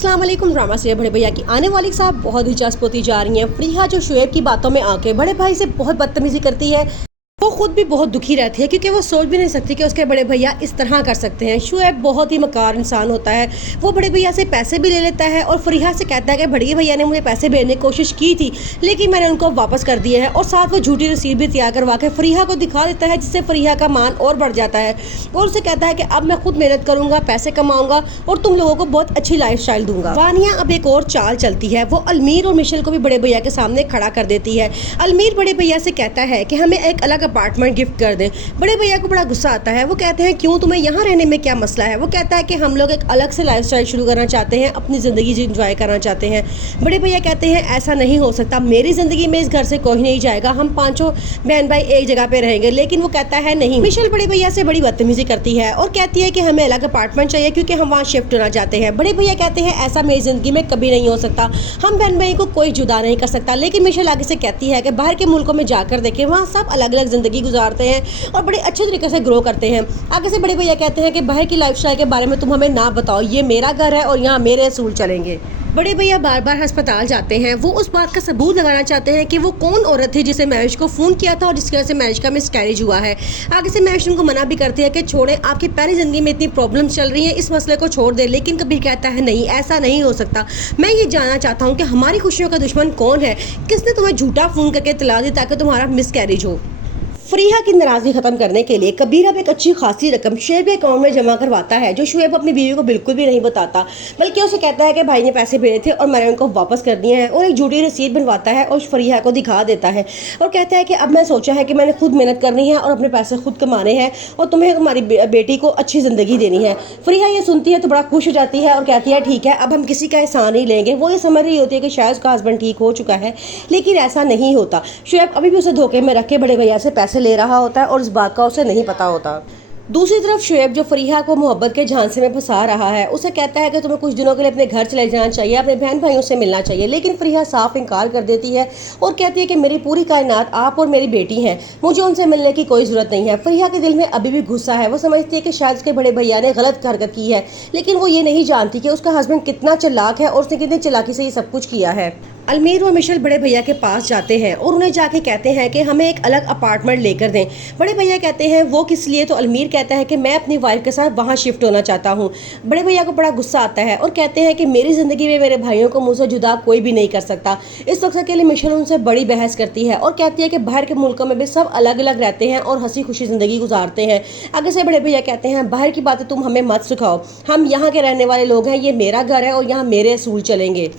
अस्सलाम वालेकुम। Drama serial बड़े भैया की आने वाली साहब बहुत दिलचस्प होती जा रही हैं। फरीहा जो शुएब की बातों में आके बड़े भाई से बहुत बदतमीजी करती है, वो खुद भी बहुत दुखी रहती है क्योंकि वो सोच भी नहीं सकती कि उसके बड़े भैया इस तरह कर सकते हैं। शुएब बहुत ही मकार इंसान होता है। वो बड़े भैया से पैसे भी ले लेता है और फरीहा से कहता है कि बड़े भैया ने मुझे पैसे भेजने की कोशिश की थी लेकिन मैंने उनको वापस कर दिए हैं, और साथ वो झूठी रसीद भी तैयार करवा के फरीहा को दिखा देता है, जिससे फरीहा का मान और बढ़ जाता है और उसे कहता है कि अब मैं खुद मेहनत करूंगा, पैसे कमाऊंगा और तुम लोगों को बहुत अच्छी लाइफस्टाइल दूंगा। वानिया अब एक और चाल चलती है। वो अलमीर और मिशेल को भी बड़े भैया के सामने खड़ा कर देती है। अलमीर बड़े भैया से कहता है कि हमें एक अलग अपार्टमेंट गिफ्ट कर दे। बड़े भैया को बड़ा गुस्सा आता है। वो कहते हैं क्यों, तुम्हें यहाँ रहने में क्या मसला है। वो कहता है कि हम लोग एक अलग से लाइफस्टाइल शुरू करना चाहते हैं, अपनी ज़िंदगी एंजॉय करना चाहते हैं। बड़े भैया कहते हैं ऐसा नहीं हो सकता, मेरी ज़िंदगी में इस घर से कोई नहीं जाएगा, हम पांचों बहन भाई एक जगह पे रहेंगे। लेकिन वो कहता है नहीं। मिशेल बड़े भैया से बड़ी बदतमीजी करती है और कहती है कि हमें अलग अपार्टमेंट चाहिए क्योंकि हम वहाँ शिफ्ट होना चाहते हैं। बड़े भैया कहते हैं ऐसा मेरी ज़िंदगी में कभी नहीं हो सकता, हम बहन भाई को कोई जुदा नहीं कर सकता। लेकिन मिशेल आगे से कहती है कि बाहर के मुल्कों में जाकर देखें, वहाँ सब अलग अलग ज़िंदगी गुजारते हैं और बड़े अच्छे तरीके से ग्रो करते हैं। आगे से बड़े भैया कहते हैं कि बाहर की लाइफस्टाइल के बारे में तुम हमें ना बताओ, ये मेरा घर है और यहाँ मेरे असूल चलेंगे। बड़े भैया बार बार अस्पताल जाते हैं। वो उस बात का सबूत लगाना चाहते हैं कि वो कौन औरत थी जिसे महेश को फ़ोन किया था और जिसकी वजह से महेश का मिसकैरेज हुआ है। आगे से महेश उनको मना भी करती है कि छोड़ें, आपकी पहली ज़िंदगी में इतनी प्रॉब्लम्स चल रही हैं, इस मसले को छोड़ दे। लेकिन कबीर कहता है नहीं, ऐसा नहीं हो सकता, मैं ये जानना चाहता हूँ कि हमारी खुशियों का दुश्मन कौन है, किसने तुम्हें झूठा फ़ोन करके इत्तला दी ताकि तुम्हारा मिसकैरेज हो। फरीहा की नाराज़गी खत्म करने के लिए कबीर अब एक अच्छी खासी रकम शुएब के अकाउंट में जमा करवाता है, जो शुएब अपनी बीवी को बिल्कुल भी नहीं बताता, बल्कि उसे कहता है कि भाई ने पैसे भेजे थे और मैंने उनको वापस कर दिए हैं, और एक झूठी रसीद बनवाता है और फरीहा को दिखा देता है और कहता है कि अब मैं सोचा है कि मैंने खुद मेहनत करनी है और अपने पैसे खुद कमाने हैं और तुम्हें तुम्हारी बेटी को अच्छी ज़िंदगी देनी है। फरीहा ये सुनती है तो बड़ा खुश हो जाती है और कहती है ठीक है, अब हम किसी का एहसान नहीं लेंगे। वो ये समझ रही होती है कि शायद उसका हस्बैंड ठीक हो चुका है, लेकिन ऐसा नहीं होता। शुएब अभी भी उसे धोखे में रख के बड़े भैया से पैसे ले रहा होता है और इस बात का उसे नहीं पता होता। दूसरी तरफ शुएब जो फरीहा को मोहब्बत के झांसे में फंसा रहा है, उसे कहता है कि तुम्हें कुछ दिनों के लिए अपने घर चले जाना चाहिए, अपने बहन भाइयों से मिलना चाहिए। लेकिन फरीहा साफ इनकार कर देती है और कहती है कि मेरी पूरी कायनात आप और मेरी बेटी हैं, मुझे उनसे मिलने की कोई ज़रूरत नहीं है। फरीहा के दिल में अभी भी गुस्सा है। वो समझती है कि शायद उसके बड़े भैया ने गलत हरकत की है, लेकिन वो ये नहीं जानती कि उसका हस्बैंड कितना चालाक है और उसने कितनी चालाकी से ये सब कुछ किया है। अलमीर और मिशेल बड़े भैया के पास जाते हैं और उन्हें जाके कहते हैं कि हमें एक अलग अपार्टमेंट लेकर दें। बड़े भैया कहते हैं वो किस लिए, तो अलमीर कहता है कि मैं अपनी वाइफ के साथ वहाँ शिफ्ट होना चाहता हूँ। बड़े भैया को बड़ा गुस्सा आता है और कहते हैं कि मेरी ज़िंदगी में मेरे भाइयों को मुझसे जुदा कोई भी नहीं कर सकता। इस मकसद के लिए मिशेल उनसे बड़ी बहस करती है और कहती है कि बाहर के मुल्कों में भी सब अलग अलग रहते हैं और हंसी खुशी ज़िंदगी गुजारते हैं। आगे से बड़े भैया कहते हैं बाहर की बातें तुम हमें मत सिखाओ, हम यहाँ के रहने वाले लोग हैं, ये मेरा घर है और यहाँ मेरे असूल चलेंगे।